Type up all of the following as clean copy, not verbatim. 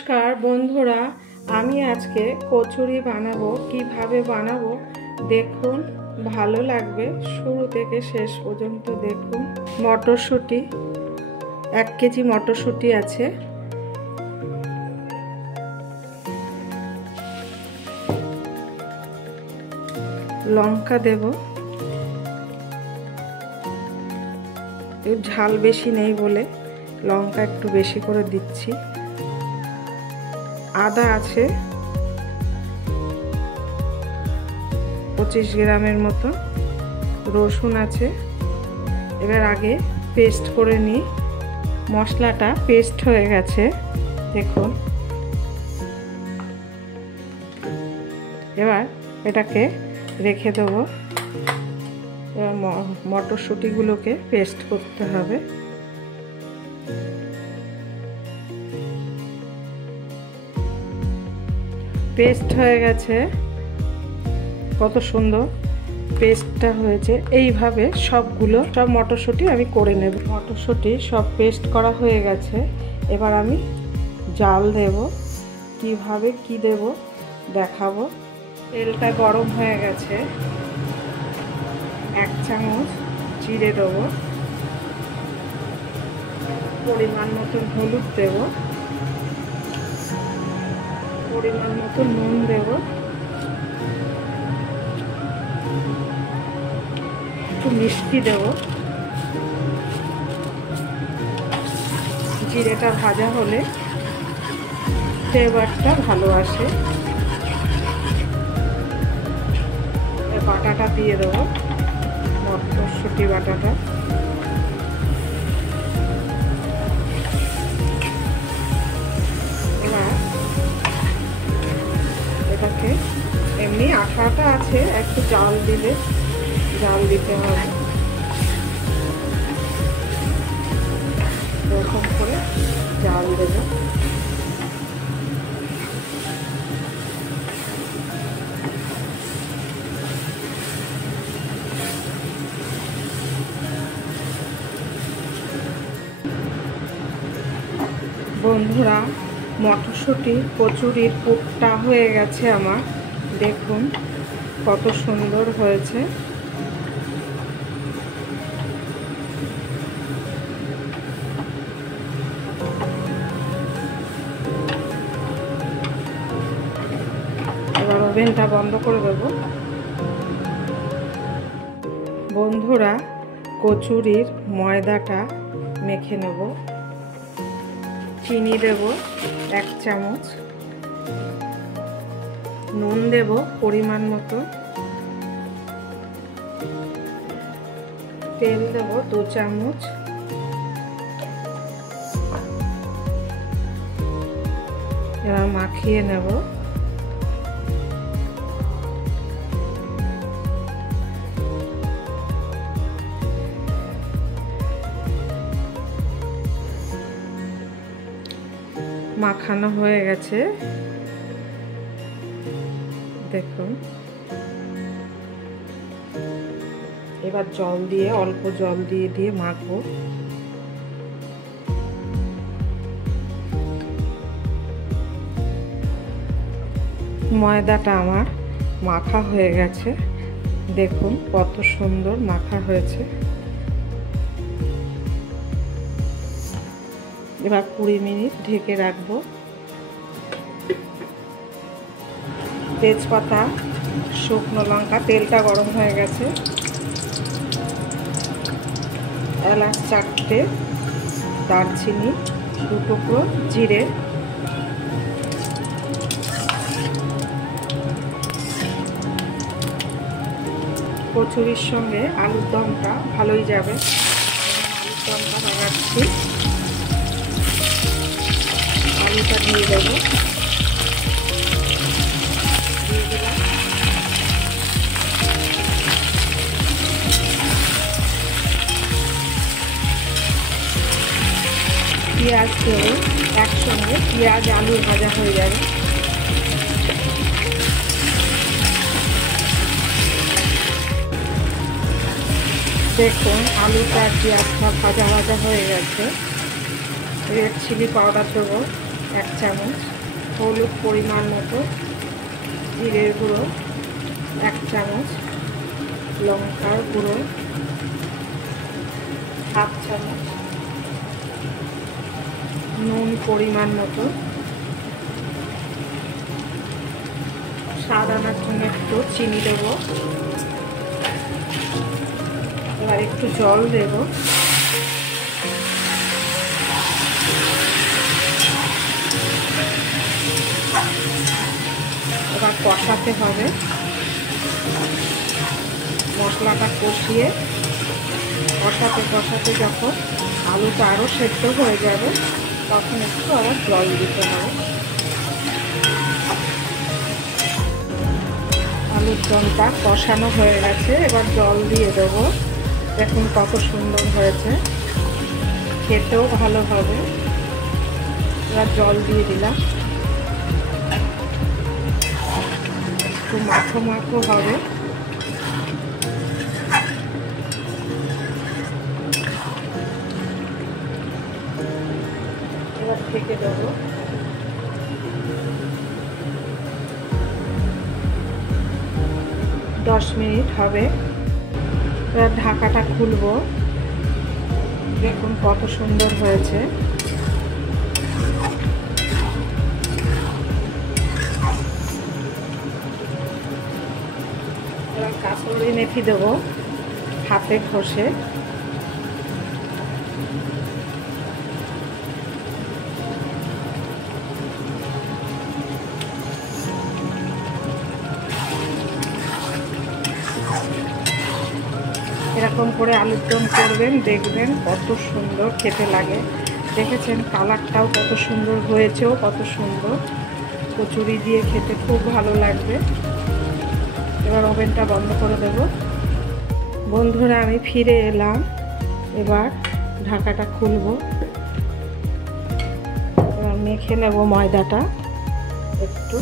নমস্কার বন্ধুরা, আমি আজকে কচুরি বানাবো। কিভাবে বানাবো দেখুন, ভালো লাগবে, শুরু থেকে শেষ পর্যন্ত দেখুন। মটরশুঁটি 1 কেজি মটরশুঁটি আছে, লঙ্কা দেব, এর ঝাল বেশি নেই বলে লঙ্কা একটু বেশি করে দিচ্ছি। আদা আছে 25 গ্রামের মতো, রসুন আছে। এবার আগে পেস্ট করে নিই। মশলাটা পেস্ট হয়ে গেছে দেখুন। এবার এটাকে রেখে দেবো। এবার মটরশুঁটিগুলোকে পেস্ট করতে হবে। পেস্ট হয়ে গেছে, কত সুন্দর পেস্টটা হয়েছে। এইভাবে সব মটরশুঁটি আমি করে নেব। মটরশুঁটি সব পেস্ট করা হয়ে গেছে। এবার আমি জাল দেব। কিভাবে কি দেব দেখাবো। তেলটা গরম হয়ে গেছে, 1 চামচ জিরে দেব, পরিমাণ মতন হলুদ দেব, পরিমাণ মতো নুন দেব, একটু মিষ্টি দেব। জিরেটা ভাজা হলে ফ্লেভারটা ভালো আসে। বাটাটা দিয়ে দেবো, মটরশুঁটি বাটাটা। এবার এটাকে এমনি আঠাটা আছে, একটু জাল দিতে হবে। এরকম করে জাল দেব। বন্ধুরা, মটরশুঁটি কচুরির পুরটা হয়ে গেছে আমার। দেখুন কত সুন্দর হয়েছে। এবার ওভেনটা বন্ধ করে দেব। বন্ধুরা, কচুরির ময়দাটা মেখে নেব। চিনি দেব 1 চামচ, নুন দেব পরিমাণ মতো, তেল দেব 2 চামচ, এবার মাখিয়ে নেব। মাখানো হয়ে গেছে দেখুন। এবার অল্প জল দিয়ে মাখবো। ময়দাটা আমার মাখা হয়ে গেছে, দেখুন কত সুন্দর মাখা হয়েছে। এবার 20 মিনিট ঢেকে রাখবো। তেজপাতা, শুকনো লঙ্কা, তেলটা গরম হয়ে গেছে, এলাচ 4টে, দারচিনি 2 টুকরো, জিরে, কচুরির সঙ্গে আলুর দমটা ভালোই যাবে। আলুর দমটা বানাচ্ছি। আলুটা দিয়ে দেবো, পেঁয়াজ দেবো একসঙ্গে। পেঁয়াজ আলু ভাজা হয়ে যাবে। দেখুন আলুটা পেঁয়াজটা ভাজা হয়ে গেছে। রেড চিলি পাউডার দেবো 1 চামচ, হলুদ পরিমাণ মতো, জিরের গুঁড়ো 1 চামচ, লঙ্কার গুঁড়ো 1/2 চামচ, নুন পরিমাণ মতো, স্বাদ আনার জন্য একটু চিনি দেব। এবার একটু জল দেব। এবার কষাতে হবে। মশলাটা কষিয়ে কষাতে যখন আলুটা আরও সেদ্ধ হয়ে যাবে তখন একটু আবার জল দিতে হবে। আলুর দমটা কষানো হয়ে গেছে, এবার জল দিয়ে দেবো। দেখুন কত সুন্দর হয়েছে, খেতেও ভালো হবে। এবার জল দিয়ে দিলাম, একটু মাখো মাখো হবে। এবার ঢেকে দেবো। দশ মিনিট হবে। এবার ঢাকাটা খুলবো। দেখুন কত সুন্দর হয়েছে। এবার কাসুরি মেথি দেবো হাতে ঘষে। এরকম করে আলুর দম করবেন, দেখবেন কত সুন্দর খেতে লাগে। দেখেছেন কালারটাও কত সুন্দর হয়েছেও কত সুন্দর। কচুরি দিয়ে খেতে খুব ভালো লাগবে। এবার ওভেনটা বন্ধ করে দেব। বন্ধুরা আমি ফিরে এলাম। এবার ঢাকাটা খুলব। এবার মেখে নেব ময়দাটা একটু।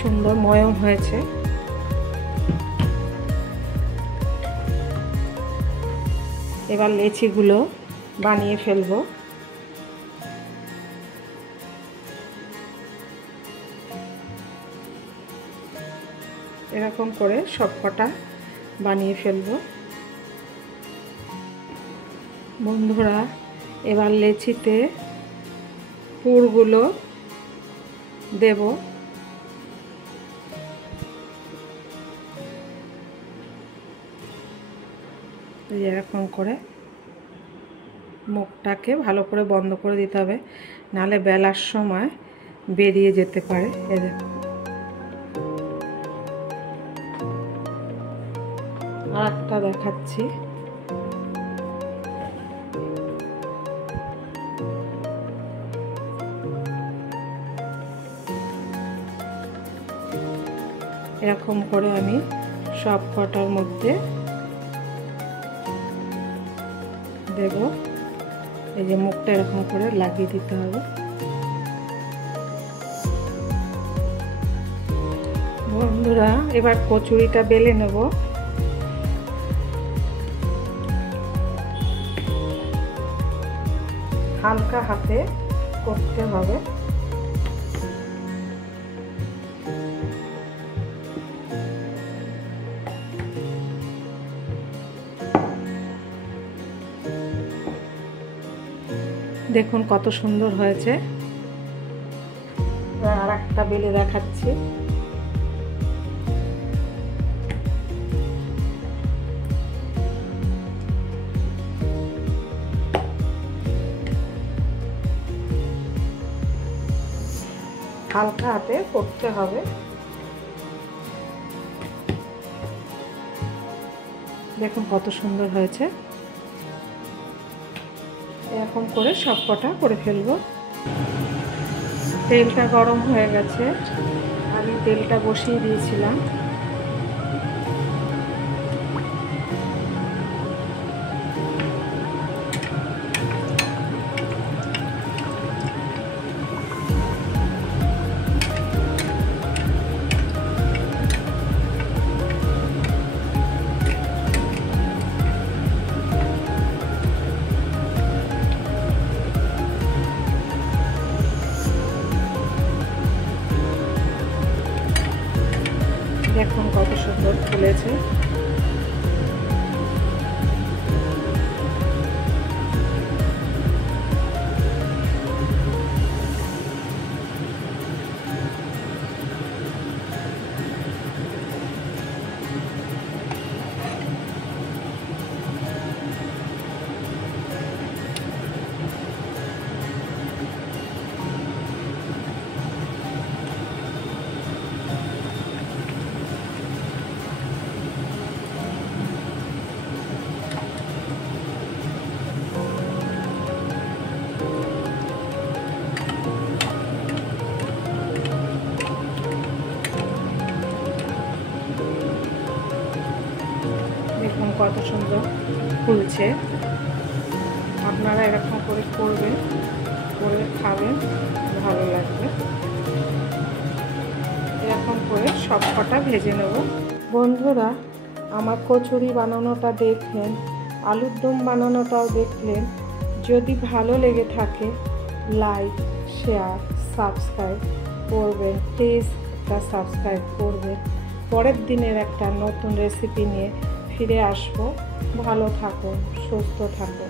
সুন্দর ময়ম হয়েছে। এবার লেচিগুলো বানিয়ে ফেলবো। এরকম করে সবকটা বানিয়ে ফেলবো। বন্ধুরা এবার লেচিতে পুরগুলো দেব। এরকম করে মুখটাকে ভালো করে বন্ধ করে দিতে হবে, নাহলে বেলার সময় বেরিয়ে যেতে পারে। আর একটা দেখাচ্ছি। এরকম করে আমি সব কটার মধ্যে দেব। এই যে মুখটা এরকম করে লাগিয়ে দিতে হবে। বন্ধুরা এবার কচুরিটা বেলে নেব। হালকা হাতে করতে হবে। দেখুন কত সুন্দর হয়েছে। আর একটা বেলে দেখাচ্ছি। হালকা হাতে করতে হবে। দেখুন কত সুন্দর হয়েছে। এরকম করে সব কটা করে ফেলবো। তেলটা গরম হয়ে গেছে, আমি তেলটা বসিয়ে দিয়েছিলাম। দেখুন কত সুন্দর ফুলেছে। দেখুন কত সুন্দর ফুলছে। আপনারা এরকম করে করবেন, করে খাবেন, ভালো লাগবে। এরকম করে সব কটা ভেজে নেব। বন্ধুরা, আমার কচুরি বানানোটা দেখলেন, আলুর দম বানানোটাও দেখলেন। যদি ভালো লেগে থাকে লাইক, শেয়ার, সাবস্ক্রাইব করবেন। প্লিজ একটা সাবস্ক্রাইব করবেন। পরের দিনের একটা নতুন রেসিপি নিয়ে ফিরে আসবো। ভালো থাকুন, সুস্থ থাকুন।